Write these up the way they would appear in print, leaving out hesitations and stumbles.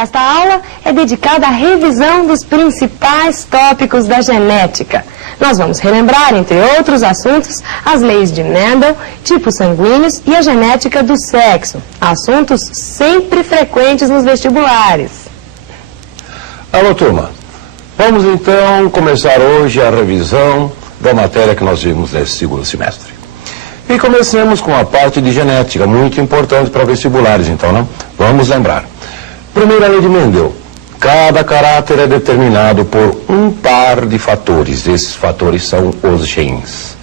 esta aula é dedicada à revisão dos principais tópicos da genética. Nós vamos relembrar, entre outros assuntos, as leis de Mendel, tipos sanguíneos e a genética do sexo, assuntos sempre frequentes nos vestibulares. Alô, turma. Vamos então começar hoje a revisão da matéria que nós vimos nesse segundo semestre. E comecemos com a parte de genética, muito importante para vestibulares, então, não? Vamos lembrar. Primeira lei de Mendel. Cada caráter é determinado por um par de fatores. Esses fatores são os genes.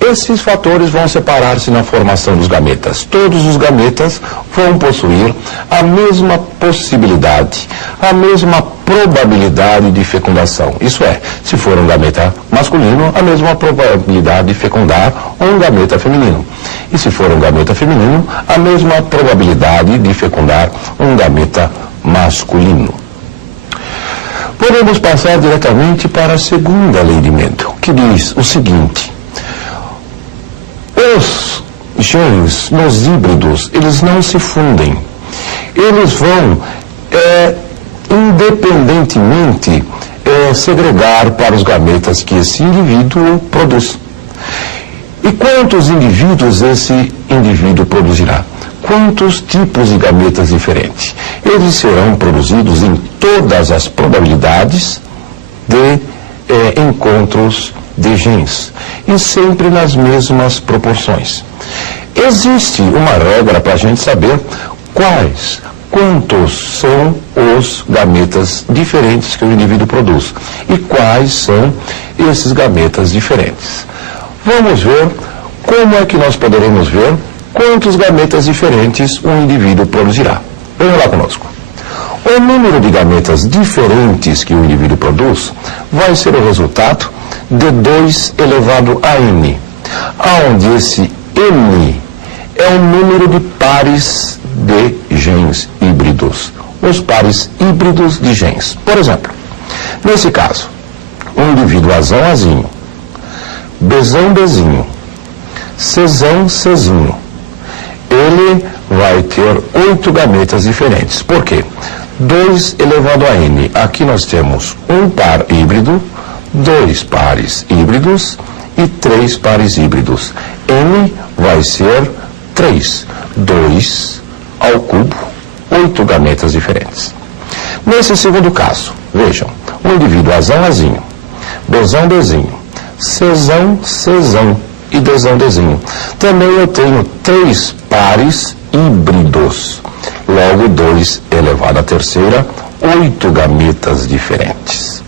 Esses fatores vão separar-se na formação dos gametas. Todos os gametas vão possuir a mesma possibilidade, a mesma probabilidade de fecundação. Isso é, se for um gameta masculino, a mesma probabilidade de fecundar um gameta feminino. E se for um gameta feminino, a mesma probabilidade de fecundar um gameta masculino. Podemos passar diretamente para a segunda lei de Mendel, que diz o seguinte: os genes nos híbridos, eles não se fundem. Eles vão independentemente segregar para os gametas que esse indivíduo produz. E quantos indivíduos esse indivíduo produzirá? Quantos tipos de gametas diferentes? Eles serão produzidos em todas as probabilidades de encontros de genes, e sempre nas mesmas proporções. Existe uma regra para a gente saber quantos são os gametas diferentes que o indivíduo produz e quais são esses gametas diferentes. Vamos ver como é que nós poderemos ver quantos gametas diferentes um indivíduo produzirá. Vamos lá conosco. O número de gametas diferentes que o indivíduo produz vai ser o resultado de 2 elevado a n, onde esse n é o número de pares de genes híbridos, os pares híbridos de genes. Por exemplo, nesse caso, um indivíduo azão, azinho, bezão, bezinho, cezão, cezinho, ele vai ter 8 gametas diferentes. Por quê? 2 elevado a n. Aqui nós temos um par híbrido, 2 pares híbridos e 3 pares híbridos. N vai ser 3. 2 ao cubo, 8 gametas diferentes. Nesse segundo caso, vejam, um indivíduo azão, azinho, bezão, bezinho, cezão, cezão e dezão, dezinho. Também eu tenho 3 pares híbridos. Logo, 2 elevado à terceira, 8 gametas diferentes.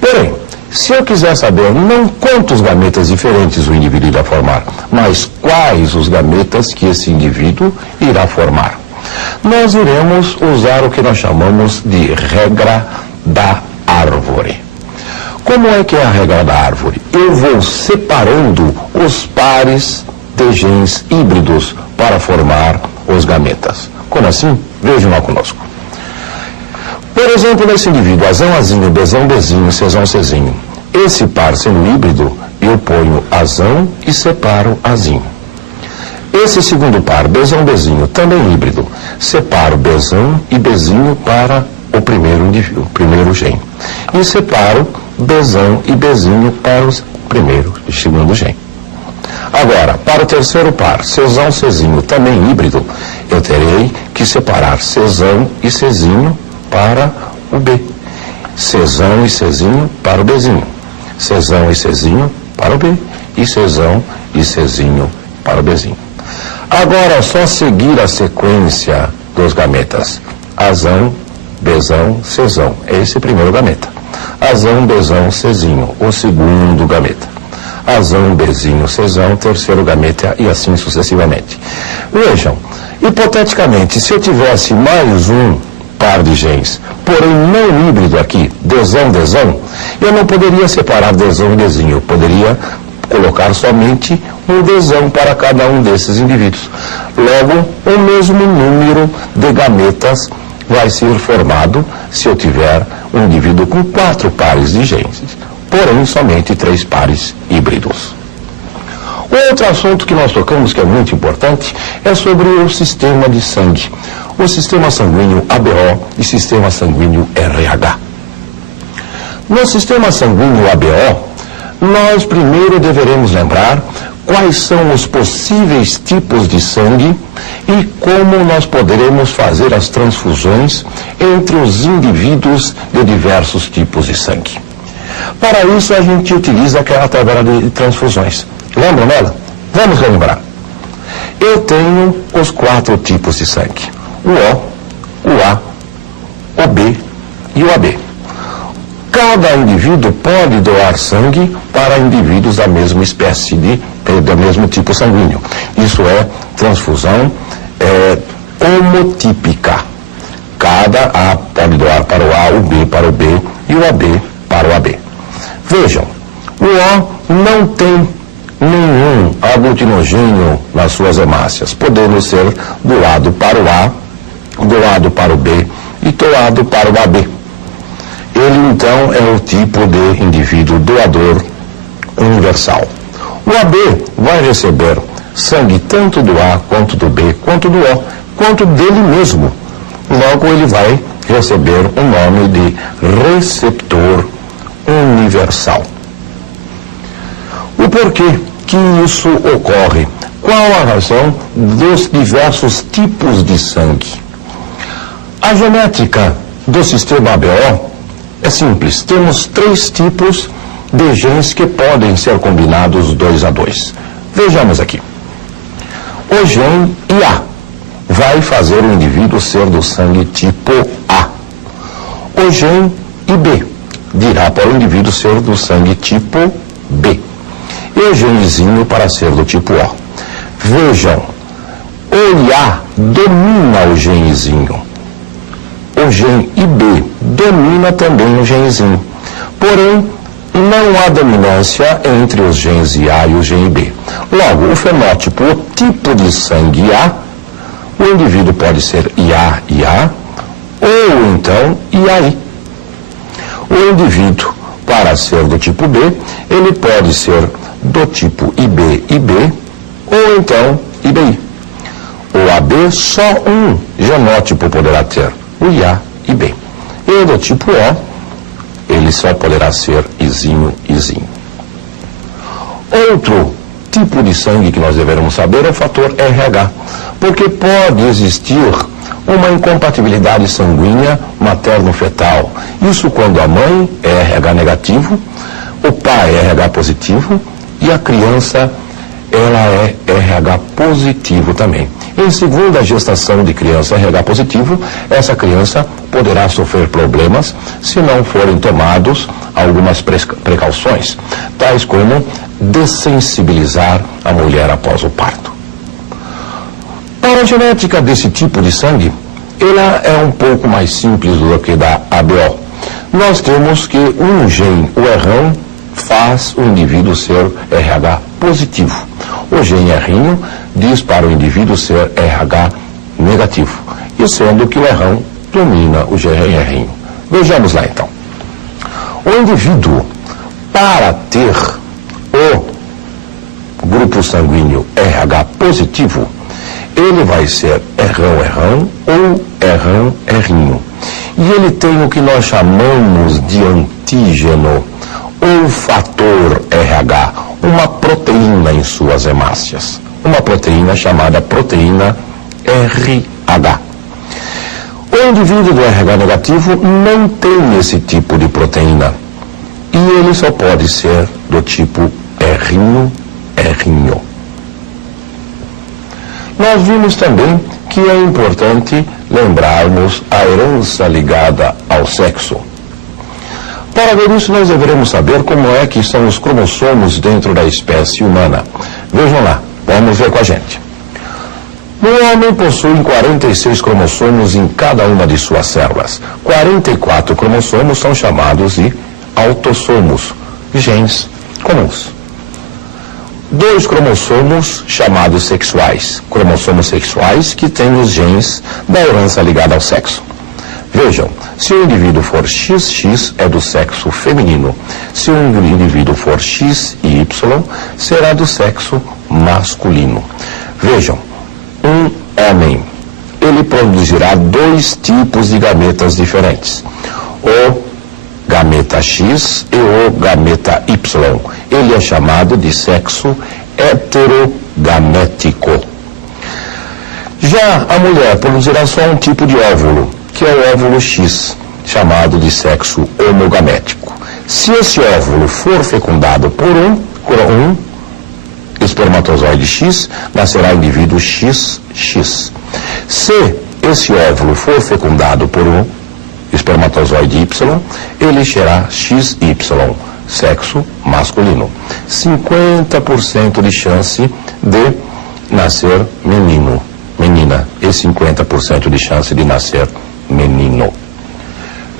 Porém, se eu quiser saber não quantos gametas diferentes o indivíduo irá formar, mas quais os gametas que esse indivíduo irá formar, nós iremos usar o que nós chamamos de regra da árvore. Como é que é a regra da árvore? Eu vou separando os pares de genes híbridos para formar os gametas. Como assim? Vejam lá conosco. Por exemplo, nesse indivíduo, azão, azinho, bezão, bezinho, cezão, cezinho. Esse par sendo híbrido, eu ponho azão e separo azinho. Esse segundo par, bezão, bezinho, também híbrido. Separo bezão e bezinho para o primeiro indivíduo, o primeiro gene. E separo bezão e bezinho para o primeiro e segundo gene. Agora, para o terceiro par, cezão, cezinho, também híbrido, eu terei que separar cezão e cezinho para o B. Cezão e cezinho para o Bzinho. Cezão e cezinho para o B. E cezão e cezinho para o Bzinho. Agora é só seguir a sequência dos gametas. Azão, bezão, cezão. Esse é o primeiro gameta. Azão, bezão, cezinho. O segundo gameta. Azão, bezinho, cezão, terceiro gameta e assim sucessivamente. Vejam, hipoteticamente, se eu tivesse mais um par de genes, porém não híbrido aqui, dezão, dezão, eu não poderia separar dezão e dezinho, eu poderia colocar somente um dezão para cada um desses indivíduos. Logo, o mesmo número de gametas vai ser formado se eu tiver um indivíduo com 4 pares de genes, porém somente 3 pares híbridos. Outro assunto que nós tocamos, que é muito importante, é sobre o sistema de sangue. o sistema sanguíneo ABO e sistema sanguíneo RH. No sistema sanguíneo ABO, nós primeiro deveremos lembrar quais são os possíveis tipos de sangue e como nós poderemos fazer as transfusões entre os indivíduos de diversos tipos de sangue. Para isso, a gente utiliza aquela tabela de transfusões. Lembram dela? Vamos relembrar. Eu tenho os 4 tipos de sangue: o O, o A, o B e o AB. Cada indivíduo pode doar sangue para indivíduos da mesma espécie, do mesmo tipo sanguíneo. Isso é transfusão homotípica. Cada A pode doar para o A, o B para o B e o AB para o AB. Vejam, o O não tem nenhum aglutinogênio nas suas hemácias, podendo ser doado para o A, doado para o B e doado para o AB. Ele, então, é o tipo de indivíduo doador universal. O AB vai receber sangue tanto do A, quanto do B, quanto do O, quanto dele mesmo. Logo, ele vai receber o nome de receptor universal. O porquê que isso ocorre? Qual a razão dos diversos tipos de sangue? A genética do sistema ABO é simples. Temos 3 tipos de genes que podem ser combinados 2 a 2. Vejamos aqui. O gene IA vai fazer o indivíduo ser do sangue tipo A. O gene IB dirá para o indivíduo ser do sangue tipo B. E o genezinho para ser do tipo O. Vejam, o IA domina o genezinho. O gene IB domina também o genezinho. Porém, não há dominância entre os genes IA e o gene IB. Logo, o fenótipo, o tipo de sangue A, o indivíduo pode ser IA ou então IAI. O indivíduo, para ser do tipo B, ele pode ser do tipo IB ou então IBI. O AB, só um genótipo poderá ter, o IA e B. E do tipo O, ele só poderá ser Izinho. Outro tipo de sangue que nós devemos saber é o fator RH, porque pode existir uma incompatibilidade sanguínea materno-fetal. Isso quando a mãe é RH negativo, o pai é RH positivo e a criança ela é RH positivo também. Em segunda gestação de criança RH positivo, essa criança poderá sofrer problemas se não forem tomados algumas precauções, tais como dessensibilizar a mulher após o parto. Para a genética desse tipo de sangue, ela é um pouco mais simples do que da ABO. Nós temos que um gene, o R1, faz o indivíduo ser RH positivo. O gene R diz para o indivíduo ser RH negativo, e sendo que o R domina o gene R. Vejamos lá então. O indivíduo, para ter o grupo sanguíneo RH positivo, ele vai ser R1 ou R1. E ele tem o que nós chamamos de antígeno ou fator RH, uma proteína em suas hemácias. Uma proteína chamada proteína RH. O indivíduo do RH negativo não tem esse tipo de proteína. E ele só pode ser do tipo R. Nós vimos também que é importante lembrarmos a herança ligada ao sexo. Para ver isso, nós deveremos saber como é que são os cromossomos dentro da espécie humana. Vejam lá, vamos ver com a gente. O homem possui 46 cromossomos em cada uma de suas células. 44 cromossomos são chamados de autossomos, genes comuns. 2 cromossomos chamados sexuais, cromossomos sexuais que têm os genes da herança ligada ao sexo. Vejam, se o indivíduo for XX, é do sexo feminino. Se o indivíduo for XY, será do sexo masculino. Vejam, um homem, ele ele produzirá dois tipos de gametas diferentes. O gameta X e o gameta Y. Ele é chamado de sexo heterogamético. Já a mulher produzirá só um tipo de óvulo, que é o óvulo X, chamado de sexo homogamético. Se esse óvulo for fecundado por um espermatozoide X, nascerá indivíduo XX. Se esse óvulo for fecundado por um espermatozoide Y, ele será XY, sexo masculino. 50% de chance de nascer menino, menina, e 50% de chance de nascer menino.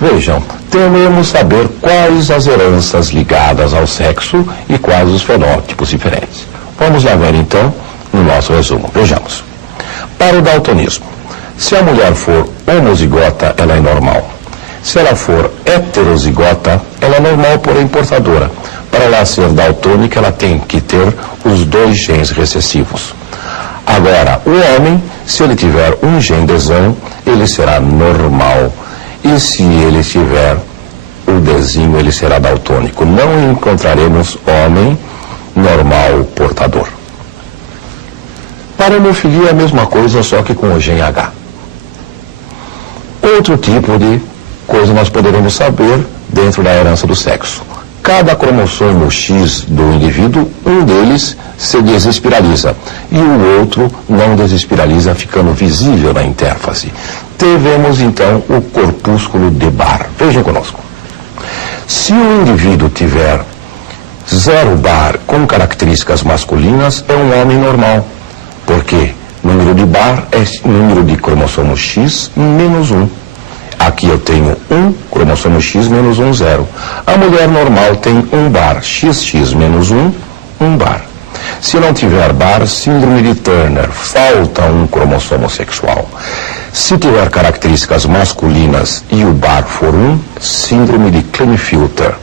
Vejam, tememos saber quais as heranças ligadas ao sexo e quais os fenótipos diferentes. Vamos lá ver então no nosso resumo. Vejamos. Para o daltonismo, se a mulher for homozigota, ela é normal. Se ela for heterozigota, ela é normal, porém portadora. Para ela ser daltônica, ela tem que ter os dois genes recessivos. Agora, o homem, se ele tiver um gene desão, ele será normal. E se ele tiver o desinho, ele será daltônico. Não encontraremos homem normal portador. Para a hemofilia é a mesma coisa, só que com o gene H. Outro tipo de coisa nós poderemos saber dentro da herança do sexo. Cada cromossomo X do indivíduo, um deles se desespiraliza e o outro não desespiraliza, ficando visível na interface. Tivemos então o corpúsculo de Barr. Vejam conosco. Se o indivíduo tiver 0 Barr com características masculinas, é um homem normal, porque número de Barr é número de cromossomo X menos 1. Aqui eu tenho 1 cromossomo X menos 1, 0. A mulher normal tem 1 Barr, XX menos 1, 1 Barr. Se não tiver Barr, síndrome de Turner, falta um cromossomo sexual. Se tiver características masculinas e o Barr for 1, síndrome de Klinefelter.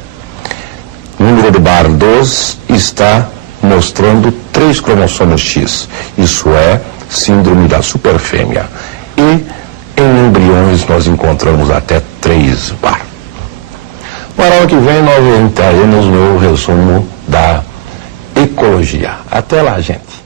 Número de Barr 2 está mostrando 3 cromossomos X. Isso é síndrome da superfêmea. E em embriões nós encontramos até 3 Barr. Para o ano que vem nós entraremos no resumo da ecologia. Até lá, gente.